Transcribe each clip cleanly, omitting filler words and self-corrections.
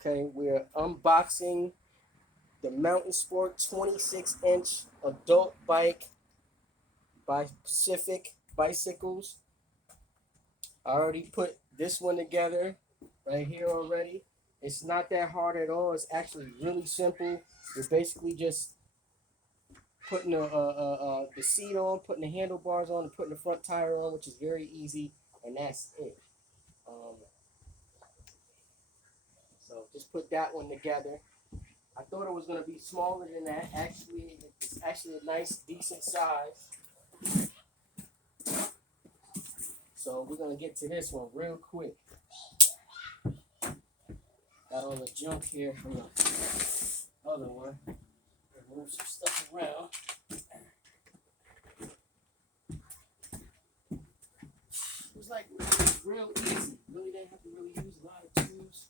Okay, we're unboxing the Mountain Sport 26-inch adult bike by Pacific Bicycles. I already put this one together right here already. It's not that hard at all. It's actually really simple. You're basically just putting the seat on, putting the handlebars on, and putting the front tire on, which is very easy, and that's it. Um, so just put that one together. I thought it was going to be smaller than that. Actually, it's actually a nice, decent size. So we're going to get to this one real quick. Got all the junk here from the other one. Move some stuff around. It was like real easy. Really didn't have to really use a lot of tools.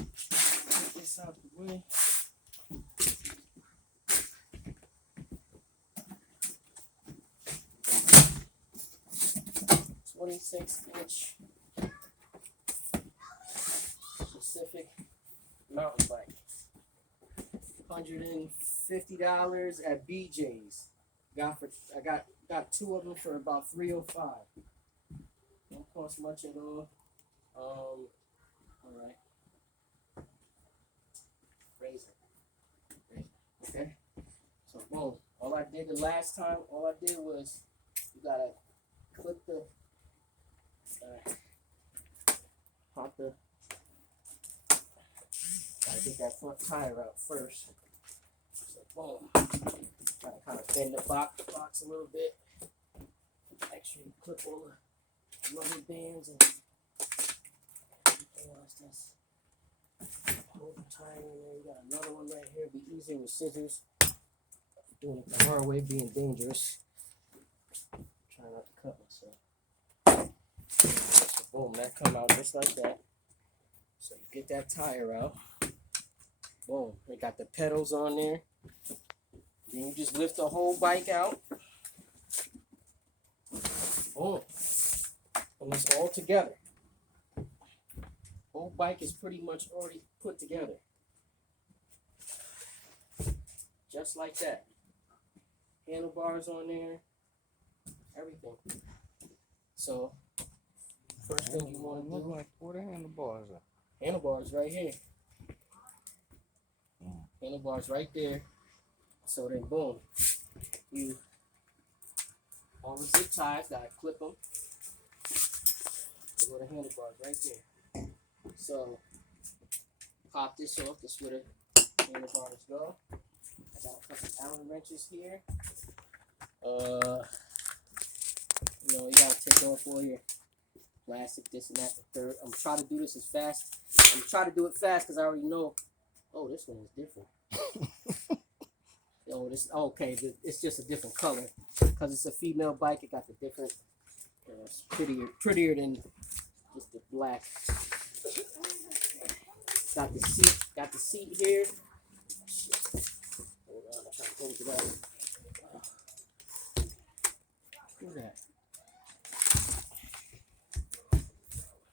Get this out of the way. 26-inch Pacific mountain bike. $150 at BJ's. I got two of them for about $305. Don't cost much at all. All right. Razor. Okay. So boom. All I did the last time, was you gotta clip the pop the. Gotta get that front tire out first. So boom. Gotta kind of bend the box a little bit. Make sure you clip all the rubber bands and everything else that's hold the tire in there. You got another one right here. Be easier with scissors. Doing it the hard way, being dangerous. Trying not to cut myself. So boom, that come out just like that. So you get that tire out. Boom, they got the pedals on there. Then you just lift the whole bike out. Boom. And it's all together. Whole bike is pretty much already put together. Just like that. Handlebars on there. Everything. So, first thing you want to do. Where the handlebars are? Handlebars right here. Handlebars right there. So then boom. You all the zip ties, gotta clip them. There go the handlebars right there. So pop this off. This is where the handlebars go. I got a couple Allen wrenches here. You gotta take off all your plastic, this and that, the third. I'm trying to do this as fast. I'm trying to do it fast because I already know. Oh, this one is different. Okay. It's just a different color because it's a female bike. It got the different. It's prettier than just the black. Got the seat here. Hold on, I'm trying to close it out. Look at that.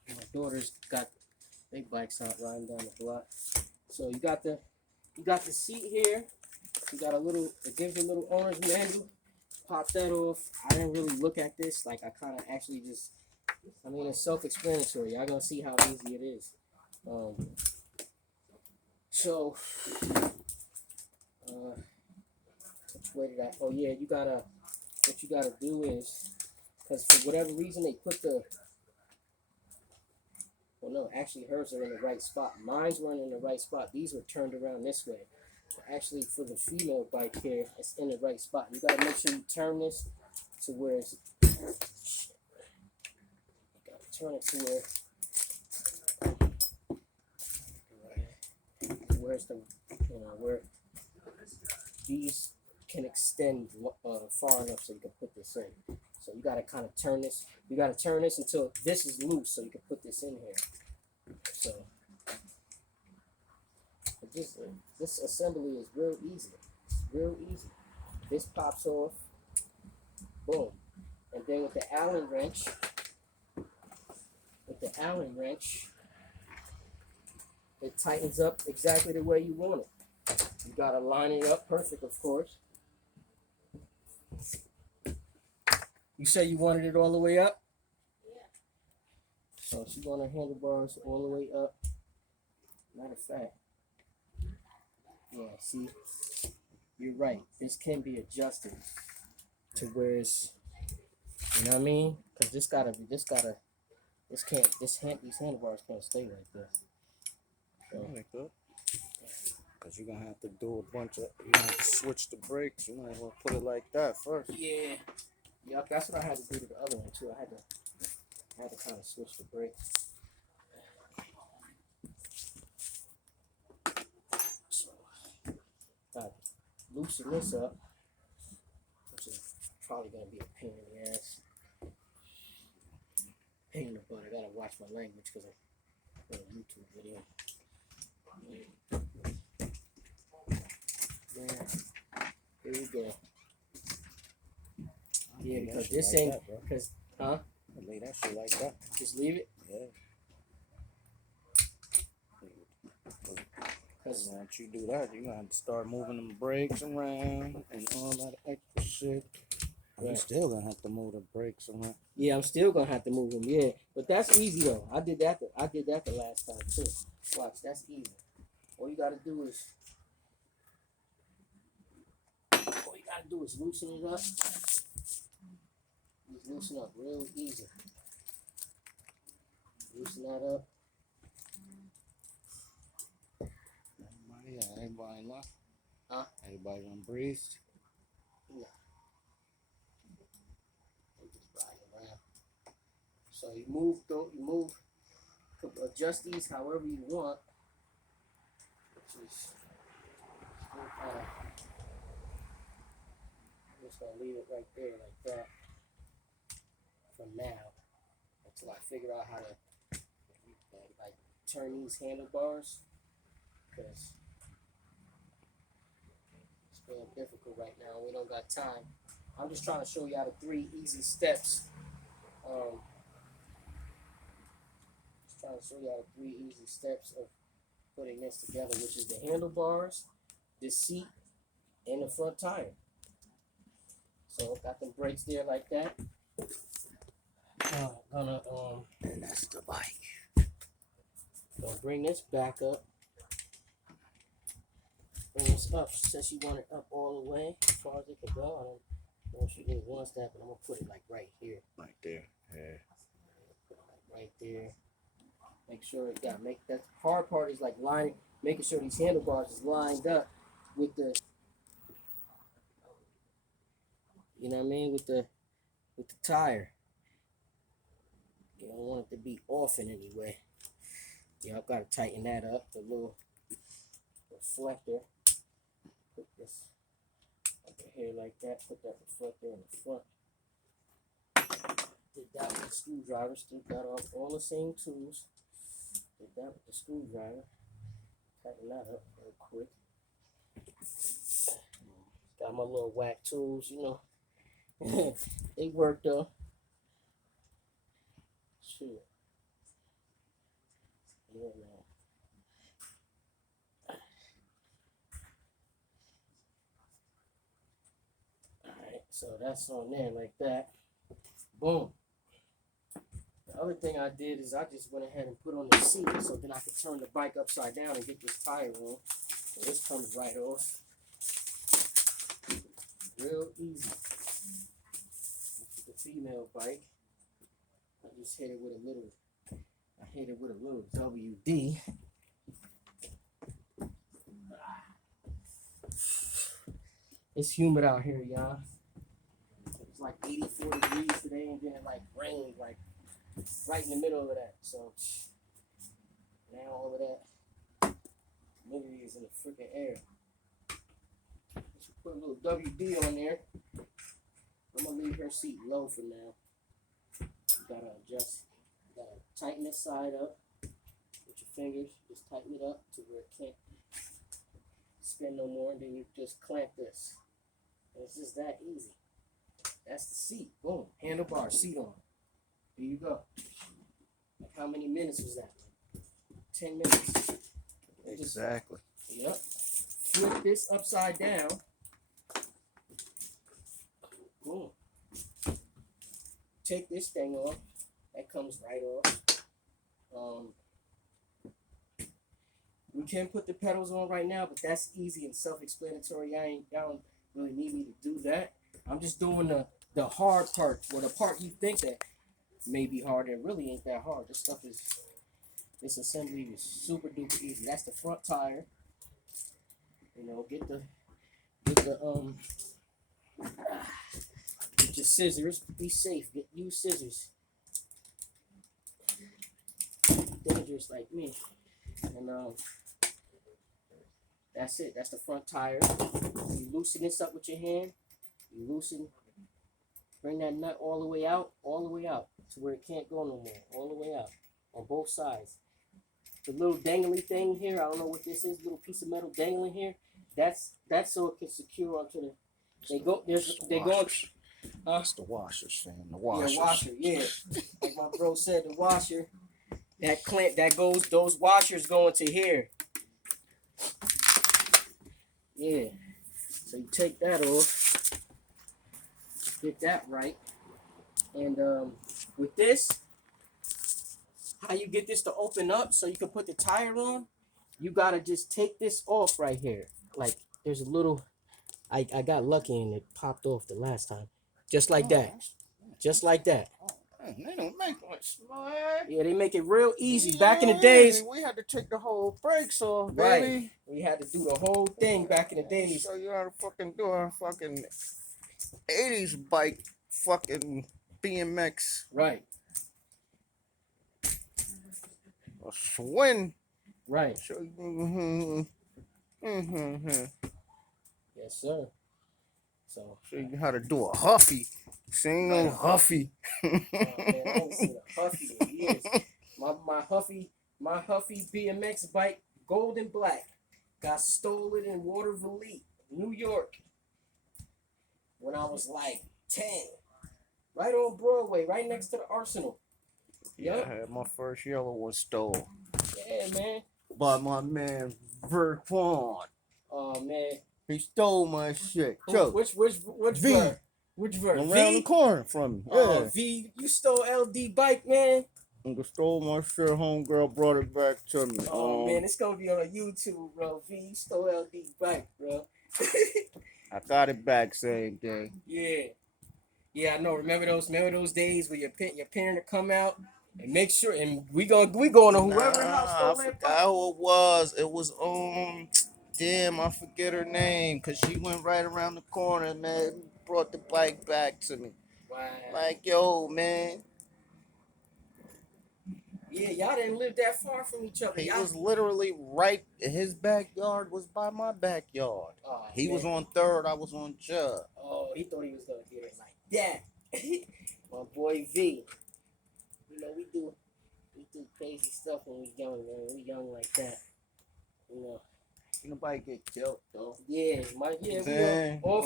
My daughter's got big bikes out riding down the block. So you got the seat here. You got it gives you a little orange manual. Pop that off. I didn't really look at this. Like I kind of actually it's self-explanatory. Y'all gonna see how easy it is. Which way did I? Oh yeah, what you gotta do is, because for whatever reason they put well no, actually hers are in the right spot. Mine's weren't in the right spot. These were turned around this way. Actually, for the female bike here, it's in the right spot. You gotta make sure you turn this to where it's. You gotta turn it to where it's where these can extend far enough so you can put this in. So you gotta kind of turn this. You gotta turn this until this is loose so you can put this in here. So. This assembly is real easy. Real easy. This pops off. Boom. And then with the Allen wrench, it tightens up exactly the way you want it. You gotta line it up perfect, of course. You say you wanted it all the way up? Yeah. So she want her handlebars all the way up. Matter of fact, yeah, see, you're right. This can be adjusted to where it's, you know what I mean? Cause these handlebars can't stay like this. So, Like that. Cause you're gonna have to do a bunch of, you're gonna have to switch the brakes. You might as well put it like that first. yeah, yep, that's what I had to do to the other one too. I had to kind of switch the brakes. So, gotta loosen this up, which is probably gonna be a pain in the ass. Pain in the butt. I gotta watch my language because I'm in a YouTube video. Yeah, here we go. Yeah, because this like ain't, that, bro. because, huh? Lay that shit like that. Just leave it? Yeah. Because, Once you do that, you're gonna have to start moving them brakes around and all that extra shit. And you Right. still gonna have to move the brakes around. yeah, I'm still gonna have to move them, yeah. But that's easy though. I did that the last time too. Watch, that's easy. All you gotta do is loosen it up. Just loosen up real easy. Loosen that up. Everybody left? Huh? Everybody gonna breathe? No. I'm just riding around. So you move, adjust these however you want. Which is still kind of, I'm just gonna leave it right there like that for now until I figure out how to like turn these handlebars, because it's being difficult right now. We don't got time. I'm just trying to show you how the 3 easy steps. Just trying to show you how the 3 easy steps of putting this together, which is the handlebars, the seat, and the front tire. So got the brakes there like that. And that's the bike. Gonna bring this back up. Bring this up. Says she want it up all the way as far as it can go. I don't know if she really wants that, but I'm gonna put it like right here. Right there. Yeah. Put it like right there. Make sure it got make that hard part is like making sure these handlebars is lined up with the, you know what I mean, with the tire. You don't want it to be off in any way. Yeah, I've got to tighten that up. The little reflector. Put this over here like that. Put that reflector in the front. Did that with the screwdriver. Still got all the same tools. Did that with the screwdriver. Tighten that up real quick. Got my little whack tools, you know. They work though. Sure. Yeah, man. Alright, so that's on there like that. Boom. The other thing I did is I just went ahead and put on the seat so then I could turn the bike upside down and get this tire on. So this comes right off. Real easy. This is the female bike. I just hit it with a little WD. It's humid out here, y'all. It's like 84 degrees today, and then it like rained like right in the middle of that. So now all of that humidity is in the freaking air. Let's put a little WD on there. I'm gonna leave her seat low for now. You gotta tighten this side up with your fingers. Just tighten it up to where it can't spin no more, and then you just clamp this. And it's just that easy. That's the seat. Boom. Handlebar, seat on. Here you go. Like how many minutes was that? 10 minutes. Exactly. Yep. Flip this upside down. Boom. Take this thing off. That comes right off. We can put the pedals on right now, but that's easy and self-explanatory. Y'all don't really need me to do that. I'm just doing the hard part, or the part you think that may be hard. It really ain't that hard. This assembly is super duper easy. That's the front tire. You know, get your scissors. Be safe. Use scissors. Dangerous like me. And that's it. That's the front tire. You loosen this up with your hand. You loosen. Bring that nut all the way out, to where it can't go no more. All the way out, on both sides. The little dangly thing here, I don't know what this is. Little piece of metal dangling here. That's so it can secure onto the. They go. That's the washers, fam. The washers. Yeah, washer. Yeah, like my bro said, the washer. That clamp that goes. Those washers go into here. Yeah. So you take that off. Get that right. And with this, how you get this to open up so you can put the tire on, you gotta just take this off right here. Like there's a little, I got lucky and it popped off the last time. Just like that. Just like that. They don't make it smart. Yeah, they make it real easy. Back in the days, we had to take the whole brakes off, right? baby. We had to do the whole thing back in the days. Show you how to fucking do a fucking 80s bike, fucking BMX. Right. A swing. Right. Show you. Yes, sir. So show you how to do a huffy. She ain't no huffy. Oh, man, I ain't seen a huffy in years. My huffy BMX bike, gold and black, got stolen in Waterville, New York, when I was like 10. Right on Broadway, right next to the Arsenal. Yeah, I had my first yellow one stole. Yeah, man. By my man Verquan. Oh man. He stole my shit. Which V. Ver? Which Ver? Around V? the corner from me. Yeah. V, you stole LD bike, man. Nigga stole my shit. Homegirl brought it back to me. Oh man, it's gonna be on YouTube, bro. V, you stole LD bike, bro. I got it back same day. Yeah. Yeah, I know. Remember those days where your parent would come out and make sure, and we going to whoever house stole that bike. I forgot who it was. It was damn, I forget her name, cause she went right around the corner, man. Brought the bike back to me. Wow. Like, yo, man. Yeah, y'all didn't live that far from each other. He was literally right. His backyard was by my backyard. Oh, he man. was on 3rd. I was on Judd. Oh, he thought he was gonna get it like that. My boy V. You know, we do crazy stuff when we young, man. We young like that. You know. Nobody get killed though. Yeah, we all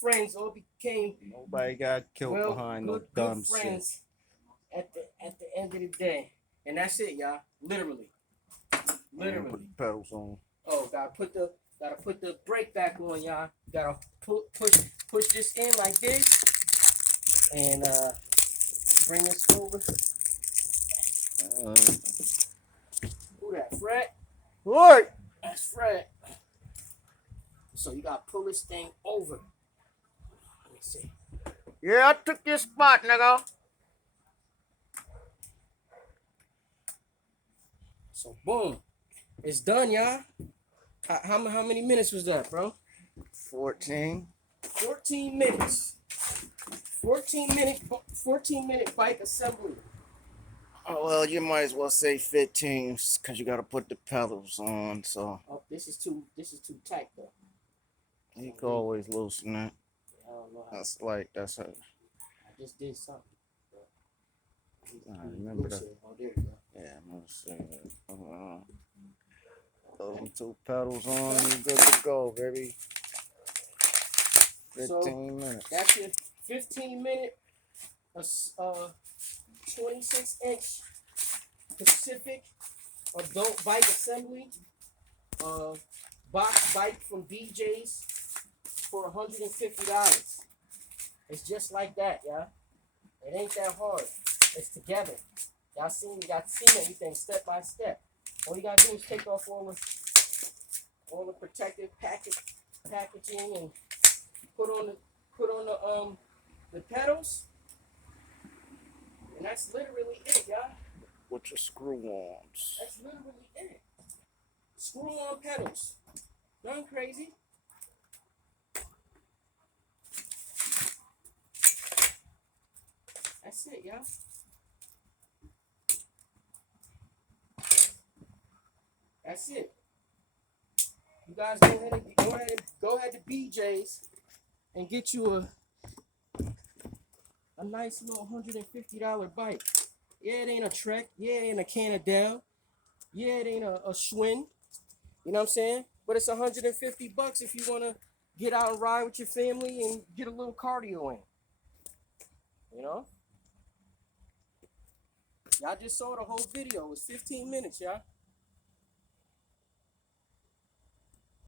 friends, all became. Nobody got killed behind no dumb friends shit. At the end of the day, and that's it, y'all. Literally. Put the pedals on. Oh, gotta put the brake back on, y'all. Gotta push this in like this, and bring this over. Who that, Fred? What? That's Fred. So you gotta pull this thing over. Let me see. Yeah, I took your spot, nigga. So boom, it's done, y'all. How many minutes was that, bro? 14. 14 minutes. 14 minute bike assembly. Oh well, you might as well say 15, cause you gotta put the pedals on. So. Oh, this is too tight though. You can always loosen it. I don't know how. That's how. I just did something. I remember that. Oh, there you go. Yeah, I'm gonna say that. Those 2 pedals on, you good to go, baby. 15 minutes. That's your 15-minute, 26-inch Pacific adult bike assembly. box bike from BJ's for $150. It's just like that, y'all. It ain't that hard. It's together. Y'all seen everything step by step. All you gotta do is take off all the protective packaging and put on the pedals, and that's literally it, y'all. With your screw-ons. That's literally it. Screw-on pedals. Nothing crazy. That's it, y'all. That's it. You guys go ahead to BJ's and get you a nice little $150 bike. Yeah, it ain't a Trek. Yeah, it ain't a Can-A-Del. Yeah, it ain't a Schwinn. You know what I'm saying? But it's $150 if you want to get out and ride with your family and get a little cardio in. You know? Y'all just saw the whole video. It was 15 minutes, y'all.